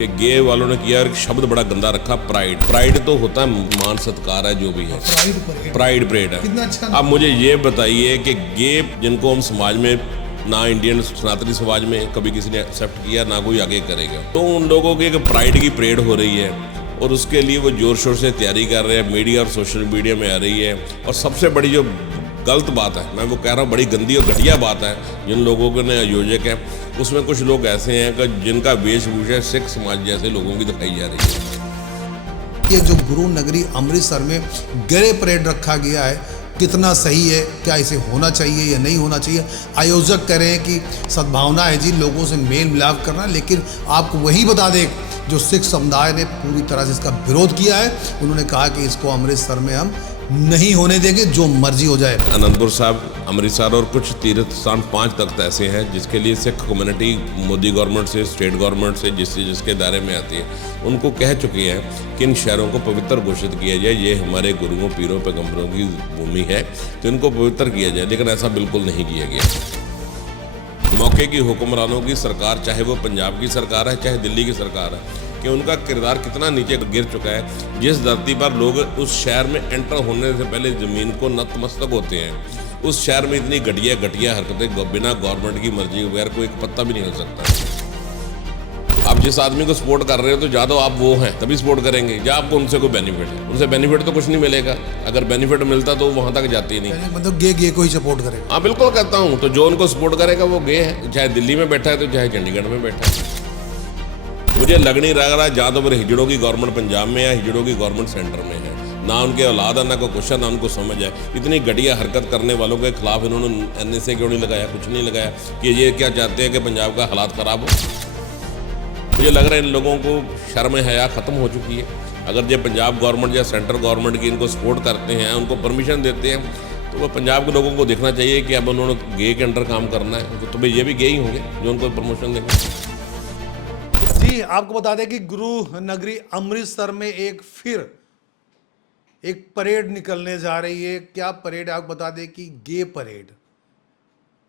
गे वालों ने किया एक शब्द बड़ा गंदा रखा, प्राइड। प्राइड तो होता है मान सत्कार है, जो भी है, प्राइड परेड है। कितना अच्छा। अब मुझे ये बताइए कि गे जिनको हम समाज में, ना इंडियन सनातनी समाज में कभी किसी ने एक्सेप्ट किया, ना कोई आगे करेगा, तो उन लोगों की एक प्राइड की परेड हो रही है और उसके लिए वो जोर शोर से तैयारी कर रहे हैं, मीडिया और सोशल मीडिया में आ रही है। और सबसे बड़ी जो गलत बात है, मैं वो कह रहा हूँ, बड़ी गंदी और घटिया बात है, जिन लोगों के ने आयोजक है उसमें कुछ लोग ऐसे हैं कि जिनका वेशभूषा सिख समाज जैसे लोगों की दिखाई जा रही है। ये जो गुरु नगरी अमृतसर में गे परेड रखा गया है, कितना सही है? क्या इसे होना चाहिए या नहीं होना चाहिए? आयोजक कह रहे हैं कि सद्भावना है जी, लोगों से मेल मिलाप करना, लेकिन आपको वही बता दें जो सिख समुदाय ने पूरी तरह से इसका विरोध किया है। उन्होंने कहा कि इसको अमृतसर में हम नहीं होने देंगे, जो मर्जी हो जाए। आनंदपुर साहब, अमृतसर और कुछ तीर्थ स्थान 5 तख्त ऐसे हैं जिसके लिए सिख कम्युनिटी मोदी गवर्नमेंट से, स्टेट गवर्नमेंट से, जिसके दायरे में आती है, उनको कह चुके हैं कि इन शहरों को पवित्र घोषित किया जाए, ये हमारे गुरुओं, पीरों, पैगंबरों की भूमि है, तो इनको पवित्र किया जाए। लेकिन ऐसा बिल्कुल नहीं किया गया। मौके की हुक्मरानों की सरकार, चाहे वो पंजाब की सरकार है, चाहे दिल्ली की सरकार है, कि उनका किरदार कितना नीचे गिर चुका है। जिस धरती पर लोग उस शहर में एंटर होने से पहले ज़मीन को नतमस्तक होते हैं, उस शहर में इतनी घटिया हरकतें बिना गवर्नमेंट की मर्जी के बगैर कोई एक पत्ता भी नहीं हिल सकता। आप जिस आदमी को सपोर्ट कर रहे हो, तो ज़्यादा आप वो हैं तभी सपोर्ट करेंगे, या आपको उनसे कोई बेनिफिट है। उनसे बेनिफिट तो कुछ नहीं मिलेगा। अगर बेनिफिट मिलता तो वहाँ तक जाती ही नहीं। मतलब गे को ही सपोर्ट करेगा। हाँ, बिल्कुल कहता हूँ। तो जो उनको सपोर्ट करेगा वो गे है, चाहे दिल्ली में बैठा है तो चाहे चंडीगढ़ में बैठा है। मुझे लग नहीं रहा जहाँ तो फिर हिजड़ों की गवर्नमेंट पंजाब में है, हिजड़ों की गवर्नमेंट सेंटर में है। ना उनके औलाद है, ना कोई क्वेश्चन, ना उनको समझ है। इतनी घटिया हरकत करने वालों के खिलाफ इन्होंने NSA क्यों नहीं लगाया, कुछ नहीं लगाया, कि ये क्या चाहते हैं कि पंजाब का हालात ख़राब हो। मुझे लग रहा है इन लोगों को शर्म हया ख़त्म हो चुकी है। अगर ये पंजाब गवर्नमेंट या सेंट्रल गवर्नमेंट की इनको सपोर्ट करते हैं, उनको परमिशन देते हैं, तो वह पंजाब के लोगों को देखना चाहिए कि अब उन्होंने गे के अंडर काम करना है, तो भाई ये भी गे ही होंगे जो उनको प्रमोशन देंगे। जी, आपको बता दें कि गुरु नगरी अमृतसर में एक परेड निकलने जा रही है। क्या परेड? आपको बता दें कि गे परेड।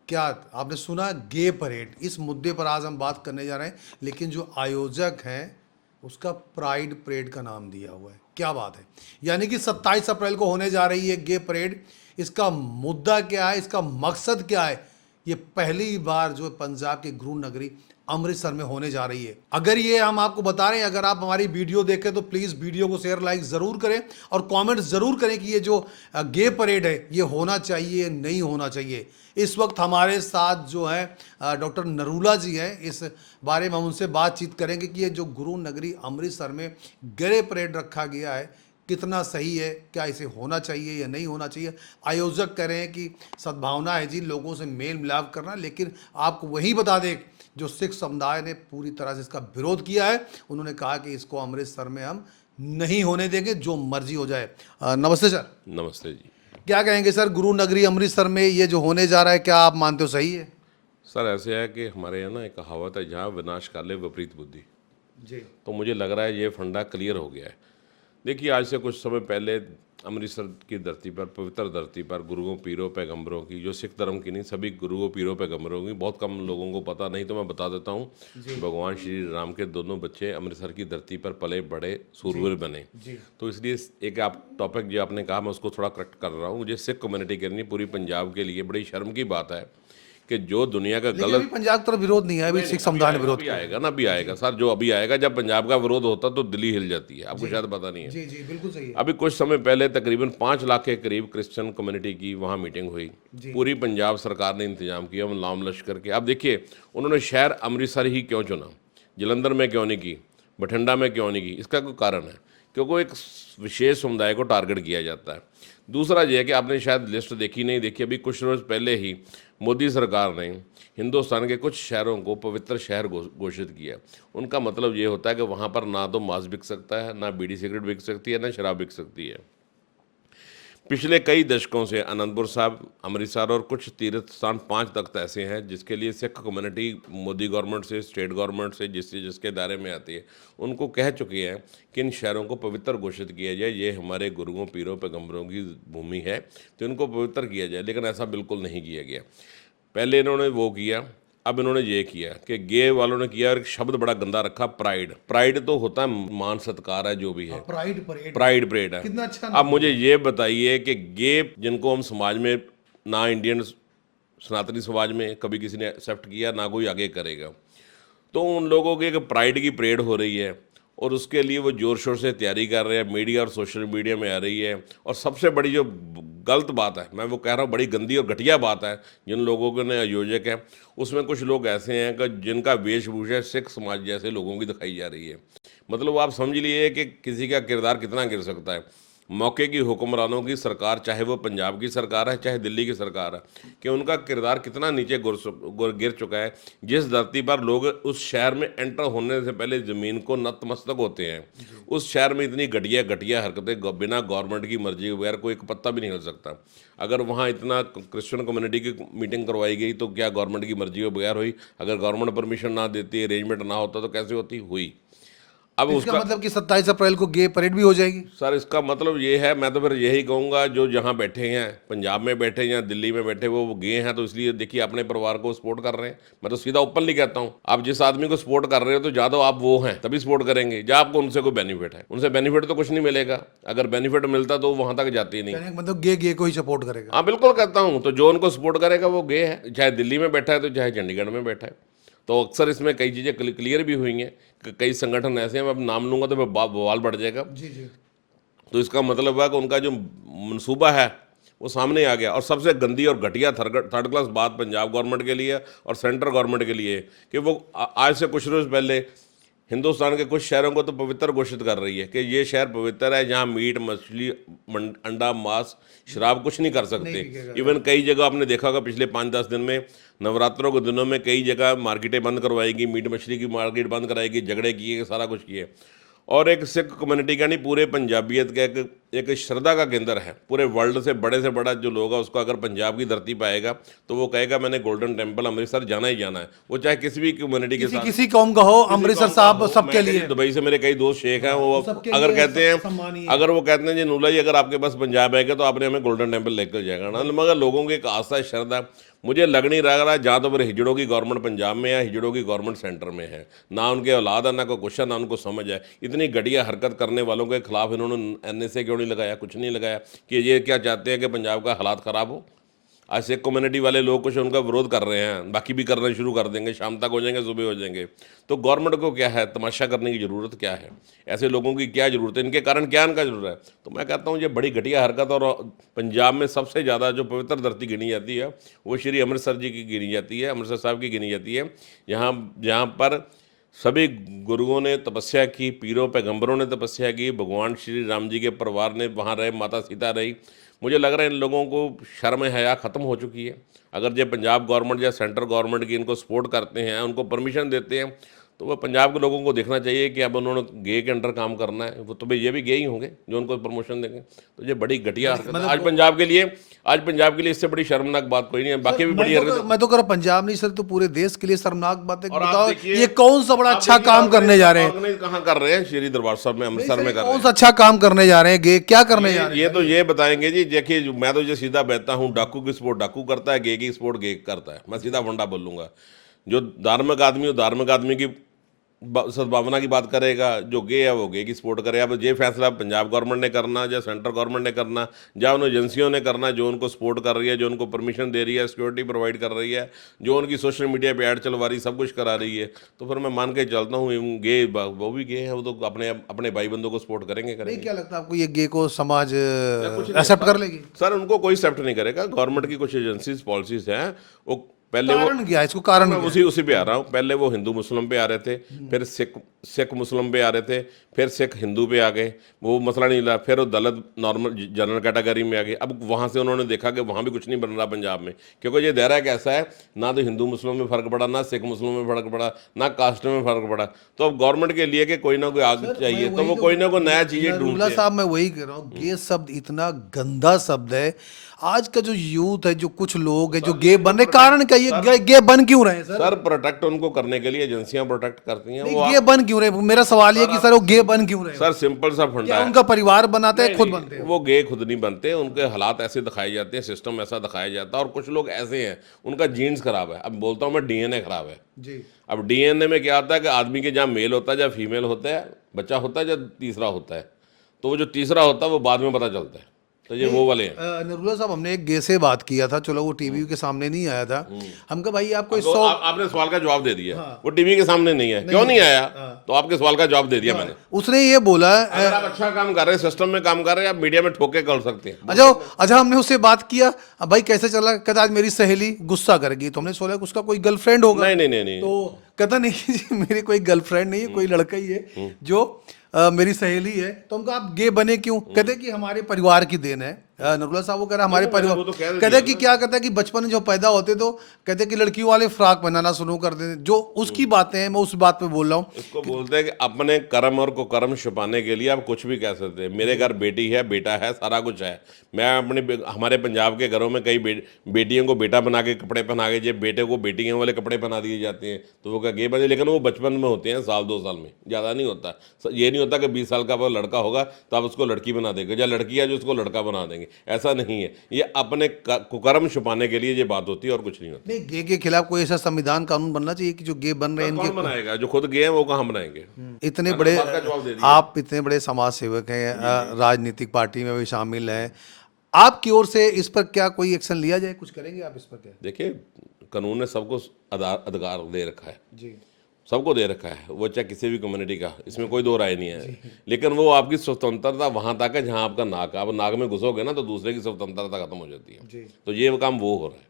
क्या आपने सुना? गे परेड। इस मुद्दे पर आज हम बात करने जा रहे हैं, लेकिन जो आयोजक हैं उसका प्राइड परेड का नाम दिया हुआ है। क्या बात है! यानी कि 27 अप्रैल को होने जा रही है गे परेड। इसका मुद्दा क्या है, इसका मकसद क्या है? ये पहली बार जो पंजाब के गुरु नगरी अमृतसर में होने जा रही है। अगर ये हम आपको बता रहे हैं, अगर आप हमारी वीडियो देखें तो प्लीज़ वीडियो को शेयर, लाइक ज़रूर करें और कमेंट ज़रूर करें कि ये जो गे परेड है ये होना चाहिए, नहीं होना चाहिए। इस वक्त हमारे साथ जो है डॉक्टर नरूला जी हैं। इस बारे में हम उनसे बातचीत करेंगे कि ये जो गुरु नगरी अमृतसर में गे परेड रखा गया है, कितना सही है? क्या इसे होना चाहिए या नहीं होना चाहिए? आयोजक कह रहे हैं कि सद्भावना है जी, लोगों से मेल मिलाप करना, लेकिन आपको वही बता दें जो सिख समुदाय ने पूरी तरह से इसका विरोध किया है। उन्होंने कहा कि इसको अमृतसर में हम नहीं होने देंगे, जो मर्जी हो जाए। नमस्ते सर। नमस्ते जी। क्या कहेंगे सर, गुरु नगरी अमृतसर में ये जो होने जा रहा है, क्या आप मानते हो सही है? सर, ऐसे है कि हमारे यहाँ ना एक कहावत है, जहाँ विनाश काले विपरीत बुद्धि। जी। तो मुझे लग रहा है ये फंडा क्लियर हो गया है। देखिए, आज से कुछ समय पहले अमृतसर की धरती पर, पवित्र धरती पर, गुरुओं, पीरों, पैगंबरों की, जो सिख धर्म की नहीं, सभी गुरुओं, पीरों, पैगंबरों की, बहुत कम लोगों को पता, नहीं तो मैं बता देता हूँ। भगवान श्री राम के दोनों बच्चे अमृतसर की धरती पर पले बड़े, सूरवीर बने। तो इसलिए एक आप टॉपिक जो आपने कहा, मैं उसको थोड़ा करेक्ट कर रहा हूँ। मुझे सिख कम्युनिटी के लिए, पूरी पंजाब के लिए बड़ी शर्म की बात है कि जो दुनिया का लेकिन गलत, अभी पंजाब तरफ विरोध नहीं है, अभी सिख समुदाय ने विरोध अभी किया। आएगा ना, अभी आएगा सर, जो अभी आएगा। जब पंजाब का विरोध होता तो दिल्ली हिल जाती है, आपको शायद पता नहीं है। जी जी, बिल्कुल सही है। अभी कुछ समय पहले तकरीबन 5 लाख के करीब क्रिश्चियन कम्युनिटी की वहाँ मीटिंग हुई। पूरी पंजाब सरकार ने इंतजाम किया, लाम लश्कर के। अब देखिए, उन्होंने शहर अमृतसर ही क्यों चुना, जलंधर में क्यों नहीं की, बठिंडा में क्यों नहीं की? इसका कोई कारण है, क्योंकि एक विशेष समुदाय को टारगेट किया जाता है। दूसरा ये है कि आपने शायद लिस्ट देखी नहीं देखी, अभी कुछ रोज़ पहले ही मोदी सरकार ने हिंदुस्तान के कुछ शहरों को पवित्र शहर घोषित किया। उनका मतलब ये होता है कि वहाँ पर ना तो मांस बिक सकता है, ना बीड़ी सिगरेट बिक सकती है, ना शराब बिक सकती है। पिछले कई दशकों से आनंदपुर साहब, अमृतसर और कुछ तीर्थ स्थान 5 तख्त ऐसे हैं जिसके लिए सिख कम्युनिटी मोदी गवर्नमेंट से, स्टेट गवर्नमेंट से, जिसके दायरे में आती है, उनको कह चुके हैं कि इन शहरों को पवित्र घोषित किया जाए, ये हमारे गुरुओं, पीरों, पैगंबरों की भूमि है, तो इनको पवित्र किया जाए। लेकिन ऐसा बिल्कुल नहीं किया गया। पहले इन्होंने वो किया, अब इन्होंने ये किया कि गे वालों ने किया, और एक शब्द बड़ा गंदा रखा, प्राइड। प्राइड तो होता है मान सत्कार है, जो भी है, प्राइड परेड प्राइड परेड है। कितना अच्छा अब मुझे ये बताइए कि गे जिनको हम समाज में, ना इंडियन सनातनी समाज में कभी किसी ने एक्सेप्ट किया, ना कोई आगे करेगा, तो उन लोगों की एक प्राइड की परेड हो रही है और उसके लिए वो जोर शोर से तैयारी कर रहे हैं, मीडिया और सोशल मीडिया में आ रही है। और सबसे बड़ी जो गलत बात है, मैं वो कह रहा हूँ, बड़ी गंदी और घटिया बात है, जिन लोगों के ने आयोजक हैं उसमें कुछ लोग ऐसे हैं कि जिनका वेशभूषा सिख समाज जैसे लोगों की दिखाई जा रही है। मतलब आप समझ लिए कि किसी का किरदार कितना गिर सकता है। मौके की हुक्मरानों की सरकार, चाहे वो पंजाब की सरकार है चाहे दिल्ली की सरकार है, कि उनका किरदार कितना नीचे गिर चुका है। जिस धरती पर लोग उस शहर में एंटर होने से पहले ज़मीन को नतमस्तक होते हैं, उस शहर में इतनी घटिया घटिया हरकतें बिना गवर्नमेंट की मर्जी के बगैर कोई एक पत्ता भी नहीं हिल सकता। अगर वहाँ इतना क्रिश्चियन कम्युनिटी की मीटिंग करवाई गई तो क्या गवर्नमेंट की मर्जी के बगैर हुई? अगर गवर्नमेंट परमिशन ना देती, अरेंजमेंट ना होता, तो कैसे होती? हुई। अब इसका उसका मतलब कि 27 अप्रैल को गे परेड भी हो जाएगी। सर, इसका मतलब ये है, मैं तो फिर यही कहूँगा, जो जहाँ बैठे हैं, पंजाब में बैठे या दिल्ली में बैठे, वो गए हैं तो इसलिए देखिए अपने परिवार को सपोर्ट कर रहे हैं। मैं तो सीधा ओपनली कहता हूँ, आप जिस आदमी को सपोर्ट कर रहे हो तो ज़्यादा आप वो हैं तभी सपोर्ट करेंगे, जहाँ आपको उनसे कोई बेनिफिट है। उनसे बेनिफिट तो कुछ नहीं मिलेगा, अगर बेनिफिट मिलता तो वहाँ तक जाती ही नहीं। कहने का मतलब गे को ही सपोर्ट करेगा। हाँ बिल्कुल कहता हूँ, तो जो उनको सपोर्ट करेगा वो गे है, चाहे दिल्ली में बैठा है तो चाहे चंडीगढ़ में बैठा है। तो अक्सर इसमें कई चीज़ें क्लियर भी हुई हैं कि कई संगठन ऐसे हैं, मैं अब नाम लूंगा तो फिर बवाल बढ़ जाएगा। जी जी। तो इसका मतलब है कि उनका जो मनसूबा है वो सामने आ गया। और सबसे गंदी और घटिया थर्ड क्लास बात पंजाब गवर्नमेंट के लिए और सेंट्रल गवर्नमेंट के लिए कि वो आज से कुछ रोज़ पहले हिंदुस्तान के कुछ शहरों को तो पवित्र घोषित कर रही है कि ये शहर पवित्र है, जहाँ मीट, मछली, अंडा, मांस, शराब कुछ नहीं कर सकते। इवन कई जगह आपने देखा होगा पिछले 5-10 दिन में, नवरात्रों के दिनों में कई जगह मार्केटें बंद करवाएगी, मीट मछली की मार्केट बंद कराएगी, झगड़े किए, सारा कुछ किए। और एक सिख कम्युनिटी का नहीं, पूरे पंजाबियत का एक श्रद्धा का केंद्र है। पूरे वर्ल्ड से बड़ा जो लोग है उसको अगर पंजाब की धरती पे आएगा तो वो कहेगा मैंने गोल्डन टेम्पल अमृतसर जाना ही जाना है, वो चाहे किसी भी कम्युनिटी के साथ, किसी कौम का हो, अमृतसर साहब सबके लिए। दुबई से मेरे कई दोस्त शेख हैं, वो अगर कहते हैं, अगर वो कहते हैं जी नूला जी अगर आपके पास पंजाब आएगा तो आपने हमें गोल्डन टेम्पल लेकर जाएगा ना। मगर लोगों की एक आस्था, श्रद्धा, मुझे लग नहीं रहा जहाँ तो फिर हिजड़ों की गवर्नमेंट पंजाब में है, हिजड़ों की गवर्नमेंट सेंटर में है, ना उनके औलाद है, ना कोई क्वेश्चन, ना उनको समझ है। इतनी घटिया हरकत करने वालों के खिलाफ इन्होंने NSA क्यों नहीं लगाया, कुछ नहीं लगाया, कि ये क्या चाहते हैं कि पंजाब का हालात ख़राब हो। आज सिख कम्युनिटी वाले लोग कुछ उनका विरोध कर रहे हैं, बाकी भी करना शुरू कर देंगे, शाम तक हो जाएंगे, सुबह हो जाएंगे। तो गवर्नमेंट को क्या है, तमाशा करने की ज़रूरत क्या है? ऐसे लोगों की क्या ज़रूरत है? इनके कारण क्या इनका जरूरत है? तो मैं कहता हूँ ये बड़ी घटिया हरकत। और पंजाब में सबसे ज़्यादा जो पवित्र धरती गिनी जाती है वो श्री अमृतसर जी की गिनी जाती है, अमृतसर साहब की गिनी जाती है, जहाँ जहाँ पर सभी गुरुओं ने तपस्या की, पीरों पैगंबरों ने तपस्या की, भगवान श्री राम जी के परिवार ने वहाँ रहे, माता सीता रही। मुझे लग रहा है इन लोगों को शर्म हया ख़त्म हो चुकी है। अगर जो पंजाब गवर्नमेंट या सेंट्रल गवर्नमेंट की इनको सपोर्ट करते हैं, उनको परमिशन देते हैं, तो वह पंजाब के लोगों को देखना चाहिए कि अब उन्होंने गे के अंडर काम करना है, वो तो भाई ये भी गे ही होंगे जो उनको प्रमोशन देंगे। तो ये बड़ी घटिया हरकत है आज पंजाब के लिए। आज पंजाब के लिए इससे बड़ी शर्मनाक बात कोई नहीं है। बाकी भी बड़ी हरकत। मैं तो कर पंजाब नहीं सर, तो पूरे देश के लिए शर्मनाक बात है। और आप बताओ देखिए, ये कौन सा बड़ा अच्छा काम करने जा रहे हैं? ऑर्गेनाइज कहाँ कर रहे हैं? श्री दरबार साहब में, अमृतसर में कर रहे कौन सा अच्छा काम करने जा रहे हैं? गे क्या करने जा हैं। रहे हैं? ये तो ये बताएंगे जी। देखिए मैं तो ये सीधा बहता हूँ, डाकू की सपोर्ट डाकू करता है, गे की सपोर्ट गे करता है। मैं सीधा फंडा बोलूँगा, जो धार्मिक आदमी हो धार्मिक आदमी की सद्भावना की बात करेगा, जो गे है वो गे की सपोर्ट करे। अब ये फैसला पंजाब गवर्नमेंट ने करना, या सेंट्रल गवर्नमेंट ने करना, या उन एजेंसियों ने करना जो उनको सपोर्ट कर रही है, जो उनको परमिशन दे रही है, सिक्योरिटी प्रोवाइड कर रही है, जो उनकी सोशल मीडिया पे ऐड चलवा रही है, सब कुछ करा रही है। तो फिर मैं मान के चलता हूँ गे वो भी गे है, वो तो अपने अपने भाई बंधुओं को सपोर्ट करेंगे। क्या लगता है आपको, ये गे को समाज एक्सेप्ट कर लेगी? सर उनको कोई एक्सेप्ट नहीं करेगा। गवर्नमेंट की कुछ एजेंसीज पॉलिसीज हैं, वो पहले कारण क्या है इसको? कारण मैं उसी पे आ रहा हूँ। पहले वो हिंदू मुस्लिम पे आ रहे थे, फिर सिख मुस्लिम पे आ रहे थे, फिर सिख हिंदू पे आ गए, वो मसला नहीं ला। फिर वो दलित नॉर्मल जनरल कैटेगरी में आ गए। अब वहाँ से उन्होंने देखा कि वहाँ भी कुछ नहीं बन रहा पंजाब में, क्योंकि ये दायरा कैसा है, ना तो हिंदू मुस्लिम में फ़र्क पड़ा, ना सिख मुस्लिम में फ़र्क पड़ा, ना कास्ट में फ़र्क पड़ा। तो अब गवर्नमेंट के लिए कि कोई ना कोई आगे चाहिए, तो वो कोई ना कोई नया चीज़ें ढूंढते हैं। साहब मैं वही कह रहा हूँ, गे शब्द इतना गंदा शब्द है। आज का जो यूथ है, जो कुछ लोग हैं जो गे बन रहे, कारण क्या बताइए गे बन क्यों रहे हैं सर? सर प्रोटेक्ट उनको करने के लिए एजेंसियां प्रोटेक्ट करती हैं। वो नहीं, गे बन क्यों रहे हैं? मेरा सवाल ये है कि सर वो गे बन क्यों रहे हैं? सर सिंपल सा फंडा क्या है। उनका परिवार बनाता है, खुद नहीं, बनते हैं? वो गे खुद नहीं बनते, उनके हालात ऐसे दिखाए जाते हैं, सिस्टम ऐसा दिखाया जाता है। और कुछ लोग ऐसे हैं उनका जीन्स खराब है। अब बोलता हूँ मैं, डीएनए खराब है। जी। अब डीएनए में क्या होता है कि आदमी के जहाँ मेल होता है, जहाँ फीमेल होता है, बच्चा होता है, जहाँ तीसरा होता है, तो वो जो तीसरा होता है वो बाद में पता चलता है। तो ये वो वाले हैं। नरूला साहब, हमने एक गे से बात किया था, चलो वो टीवी के सामने नहीं आया था। हम कहा भाई आपको तो 100 आपने सवाल का जवाब दे दिया। वो टीवी के सामने नहीं है, क्यों नहीं आया? तो आपके सवाल का जवाब दे दिया मैंने। उसने ये बोला अगर आप अच्छा काम कर रहे हैं, सिस्टम में काम कर रहे हैं, आप मीडिया में ठोके कर सकते हैं। अच्छा अच्छा, हमने उससे बात किया, अब भाई कैसे चला? कहता आज मेरी सहेली गुस्सा कर गई, तो हमने सोचा कि उसका कोई गर्लफ्रेंड होगा। नहीं नहीं नहीं नहीं। तो कहता नहीं जी मेरी कोई गर्लफ्रेंड नहीं है, कोई लड़का ही है जो मेरी सहेली है। तो हम कहा आप गे बने क्यों? कहते कि हमारे परिवार की देन है। नरूला साहब वो कह रहा हमारे परिवार, वो तो कह दिया कहते कि क्या कहता है कि बचपन में जो पैदा होते तो कहते कि लड़कियों वाले फ्रॉक पहनाना शुरू कर देते, जो उसकी बातें हैं, मैं उस बात पे बोल रहा हूँ। इसको बोलते हैं कि अपने कर्म और कुकर्म छुपाने के लिए आप कुछ भी कह सकते हैं। मेरे घर बेटी है, बेटा है, सारा कुछ है। मैं हमारे पंजाब के घरों में कई बेटियों को बेटा बना के कपड़े पहना के, जब बेटे को बेटियों वाले कपड़े पहना दिए जाते हैं तो वो क्या गे बने? लेकिन वो बचपन में होते हैं, साल 2 साल में, ज़्यादा नहीं होता। ये नहीं होता कि 20 साल का वो लड़का होगा तो आप उसको लड़की बना देंगे, या लड़की है जो उसको लड़का बना देंगे, ऐसा नहीं है। ये अपने कुकर्म छुपाने के लिए ये बात होती है और कुछ नहीं होता। नहीं, गे के खिलाफ कोई ऐसा संविधान कानून बनना चाहिए कि जो गे बन रहे हैं कौन इनके बनाएगा? जो खुद गे हैं वो कहाँ बनाएंगे? इतने मैंने बड़े, बात का जवाब दे दिया। आप इतने बड़े समाज सेवक हैं, राजनीतिक पार्टी में भी शामिल हैं, आपकी ओर से इस पर क्या कोई एक्शन लिया जाए? कुछ करेंगे आप इस पर? क्या देखिए, कानून ने सबको अधिकार दे रखा है, जी सबको दे रखा है, वो चाहे किसी भी कम्युनिटी का, इसमें कोई दो राय नहीं है। लेकिन वो आपकी स्वतंत्रता वहाँ तक है जहाँ आपका नाक है। आप नाक में घुसोगे ना तो दूसरे की स्वतंत्रता खत्म हो जाती है। जी। तो ये काम वो हो रहा है,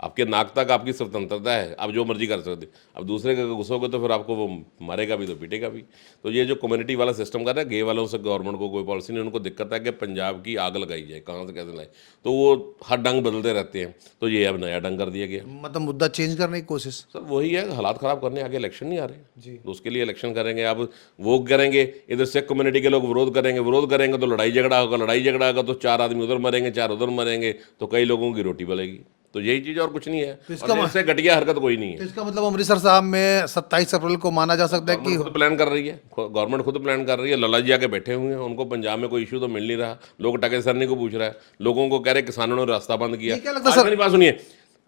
आपके नाक तक आपकी स्वतंत्रता है, आप जो मर्जी कर सकते। अब दूसरे का घुसोगे तो फिर आपको वो मारेगा भी तो पीटेगा भी। तो ये जो कम्युनिटी वाला सिस्टम कर रहा है, गे वालों से गवर्नमेंट को कोई पॉलिसी नहीं। उनको दिक्कत है कि पंजाब की आग लगाई जाए, कहाँ से कैसे लाए, तो वो हर डंग बदलते रहते हैं। तो ये अब नया डंग कर दिया गया। मतलब मुद्दा चेंज करने की कोशिश। सर वही है, हालात ख़राब करने आगे इलेक्शन नहीं आ रहे जी। तो उसके लिए इलेक्शन करेंगे। अब वो करेंगे, इधर सिख कम्युनिटी के लोग विरोध करेंगे तो लड़ाई झगड़ा होगा तो 4 आदमी उधर मरेंगे, 4 उधर मरेंगे, तो कई लोगों की रोटी बलेगी। तो यही चीज़ और कुछ नहीं है। और इससे घटिया हरकत कोई नहीं है। तो इसका मतलब अमृतसर साहब में 27 अप्रैल को माना जा सकता है कि खुद प्लान कर रही है, गवर्नमेंट खुद प्लान कर रही है। लला जी आके बैठे हुए हैं, उनको पंजाब में कोई इशू तो मिल नहीं रहा। लोग टके सरनी को पूछ रहा है, लोगों को कह रहे किसानों ने रास्ता बंद किया। ये क्या लगता है आज सर? मेरी बात सुनिए,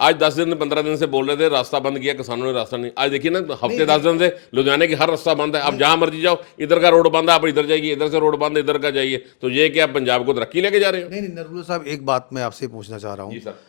आज 10 दिन 15 दिन से बोल रहे थे रास्ता बंद किया, किसानों ने रास्ता नहीं। आज देखिए ना, हफ्ते 10 दिन से लुधियाने की हर रास्ता बंद है। आप जहां मर्जी जाओ, इधर का रोड बंद है, आप इधर जाइए, इधर से रोड बंद है, इधर का जाइए। तो ये क्या आप पंजाब को तरक्की लेके जा रहे हो? नहीं नहीं नरूला साहब, एक बात मैं आपसे पूछना चाह रहा हूँ। जी सर।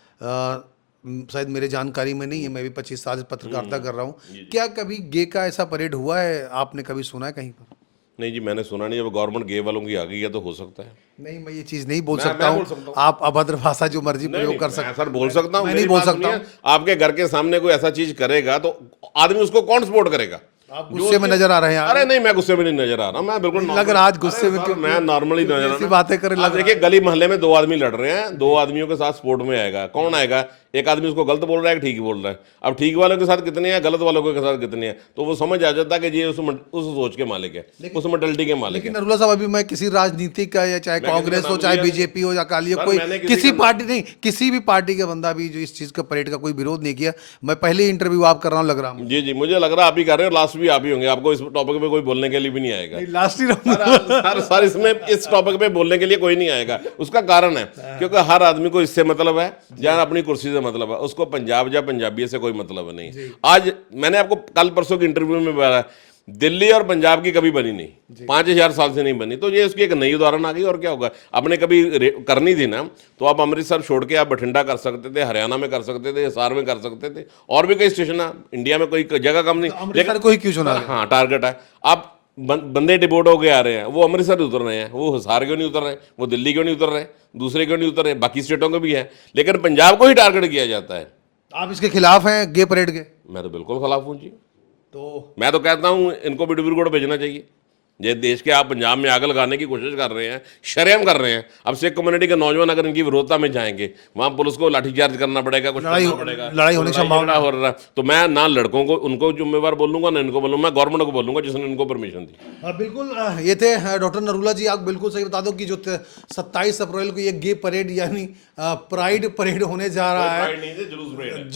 शायद मेरे जानकारी में नहीं है, मैं भी 25 साल से पत्रकारिता कर रहा हूँ। क्या कभी गे का ऐसा परेड हुआ है? आपने कभी सुना है कहीं पर? नहीं जी, मैंने सुना नहीं। अब गवर्नमेंट गे वालों की आ गई है तो हो सकता है। नहीं, मैं ये चीज नहीं बोल मैं सकता बोल हूँ। सकता हूँ। आप अभद्र भाषा जो मर्जी नहीं, प्रयोग कर मैं सकते। सर बोल सकता हूँ, मैं मेरी नहीं बोल बात सकता सुनिए। आपके घर के सामने कोई ऐसा चीज करेगा तो आदमी उसको कौन सपोर्ट करेगा? आप गुस्से में नजर आ रहे हैं। अरे नहीं, मैं गुस्से में नहीं नजर आ रहा, मैं बिल्कुल लग रहा आज गुस्से में, क्यों? मैं नॉर्मली नजर आ ऐसी रहा। बातें करें लग देखिए, गली मोहल्ले में 2 आदमी लड़ रहे हैं, 2 आदमियों के साथ सपोर्ट में आएगा, कौन आएगा? एक आदमी उसको गलत बोल रहा है, ठीक बोल रहा है। अब ठीक वालों के साथ कितने हैं, गलत वालों के साथ कितने हैं, तो वो समझ आ जाता है कि ये उस सोच के मालिक है, उस मेंटालिटी के मालिक है। लेकिन नरूला साहब, अभी मैं किसी राजनीति का, या चाहे कांग्रेस हो, चाहे बीजेपी हो, या अकाली हो, सर, कोई मैंने किसी पार्टी नहीं, किसी भी पार्टी का बंदा भी जो इस चीज का परेड का कोई विरोध नहीं किया। मैं पहले इंटरव्यू आप कर रहा हूँ, लग रहा हूँ। जी जी, मुझे लग रहा है आप ही कर रहे हो, लास्ट भी आप ही होंगे। आपको इस टॉपिक पे कोई बोलने के लिए भी नहीं आएगा। लास्ट ही रहूंगा। सर इसमें इस टॉपिक पे बोलने के लिए कोई नहीं आएगा। उसका कारण है क्योंकि हर आदमी को इससे मतलब है, जहाँ अपनी कुर्सी से मतलब है, उसको पंजाब या पंजाबी से कोई मतलब नहीं। आज मैंने आपको कल परसों की इंटरव्यू में बताया, दिल्ली और पंजाब की कभी बनी नहीं, 5000 साल से नहीं बनी। तो ये उसकी एक नई उदाहरण आ गई। और क्या होगा, आपने कभी करनी थी ना, तो आप अमृतसर छोड़ के आप बठिंडा कर सकते थे, हरियाणा में कर सकते थे, हिसार में कर सकते थे, और भी कई स्टेशन है इंडिया में, कोई जगह कम नहीं। अमृतसर को ही क्यों चुना? हाँ, टारगेट है। आप बंदे डिपोर्ट होके आ रहे हैं, वो अमृतसर उतर रहे हैं, वो हिसार क्यों नहीं उतर रहे, वो दिल्ली क्यों नहीं उतर रहे, दूसरे क्यों नहीं उतर रहे? बाकी स्टेटों के भी है, लेकिन पंजाब को ही टारगेट किया जाता है। आप इसके खिलाफ हैं गे परेड के? मैं तो बिल्कुल खिलाफ हूँ जी। तो मैं तो कहता हूँ इनको भी डिब्रूगढ़ भेजना चाहिए। ये देश के आप पंजाब में आग लगाने की कोशिश कर रहे हैं, शर्म कर रहे हैं। अब सिख कम्युनिटी के नौजवान अगर इनकी विरोधता में जाएंगे, वहाँ पुलिस को लाठीचार्ज करना पड़ेगा, कुछ करना पड़ेगा, लड़ाई होने की संभावना झगड़ा हो रहा है। तो मैं ना लड़कों को उनको जिम्मेवार बोलूंगा, ना इनको बोलूंगा, मैं गवर्नमेंट को बोलूंगा जिसने इनको परमिशन दी। बिल्कुल ये थे डॉक्टर नरूला जी। आप बिल्कुल सही बता दो कि जो 27 अप्रैल को ये गे परेड यानी प्राइड परेड होने जा रहा है।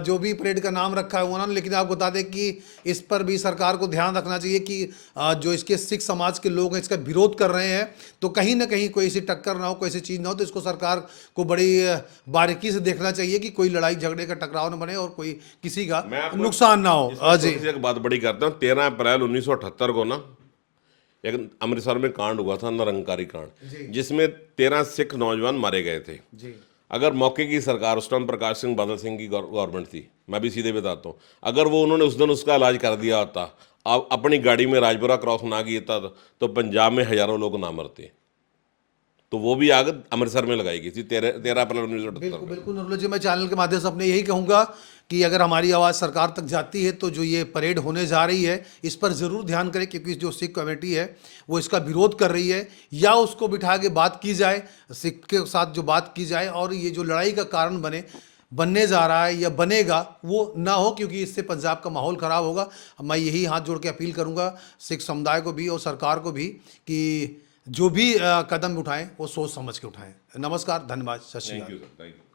जो भी परेड का नाम रखा है उन्होंने, लेकिन आप बता दें कि इस पर भी सरकार को ध्यान रखना चाहिए कि जो इसके सिख समाज के लोग हैं इसका विरोध कर रहे हैं, तो कहीं ना कहीं कोई ऐसी टक्कर ना हो, कोई ऐसी चीज़ ना हो, तो इसको सरकार को बड़ी बारीकी से देखना चाहिए कि कोई लड़ाई झगड़े का टकराव न बने और कोई किसी का नुकसान ना हो। जी, एक बात बड़ी करता हूँ, 13 अप्रैल 1978 को ना एक अमृतसर में कांड हुआ था, निरंकारी कांड, जिसमें 13 सिख नौजवान मारे गए थे। जी, अगर मौके की सरकार उस टाइम प्रकाश सिंह बादल सिंह की गवर्नमेंट थी, मैं भी सीधे बताता हूँ, अगर वो उन्होंने उस दिन उसका इलाज कर दिया होता, अब अपनी गाड़ी में राजपुरा क्रॉस ना किया था, तो पंजाब में हजारों लोग ना मरते। तो वो भी आग अमृतसर में लगाई गई थी 13 अप्रैल 1978 बिल्कुल में। बिल्कुल नरूला जी, मैं चैनल के माध्यम से अपने यही कहूँगा कि अगर हमारी आवाज़ सरकार तक जाती है तो जो ये परेड होने जा रही है इस पर ज़रूर ध्यान करें, क्योंकि जो सिख कमेटी है वो इसका विरोध कर रही है, या उसको बिठा के बात की जाए, सिख के साथ जो बात की जाए, और ये जो लड़ाई का कारण बनने जा रहा है या बनेगा वो ना हो, क्योंकि इससे पंजाब का माहौल ख़राब होगा। मैं यही हाथ जोड़ के अपील करूँगा सिख समुदाय को भी और सरकार को भी कि जो भी कदम उठाएं वो सोच समझ के उठाएं। नमस्कार, धन्यवाद, सत श्री थैंक अकाल। You sir, thank you.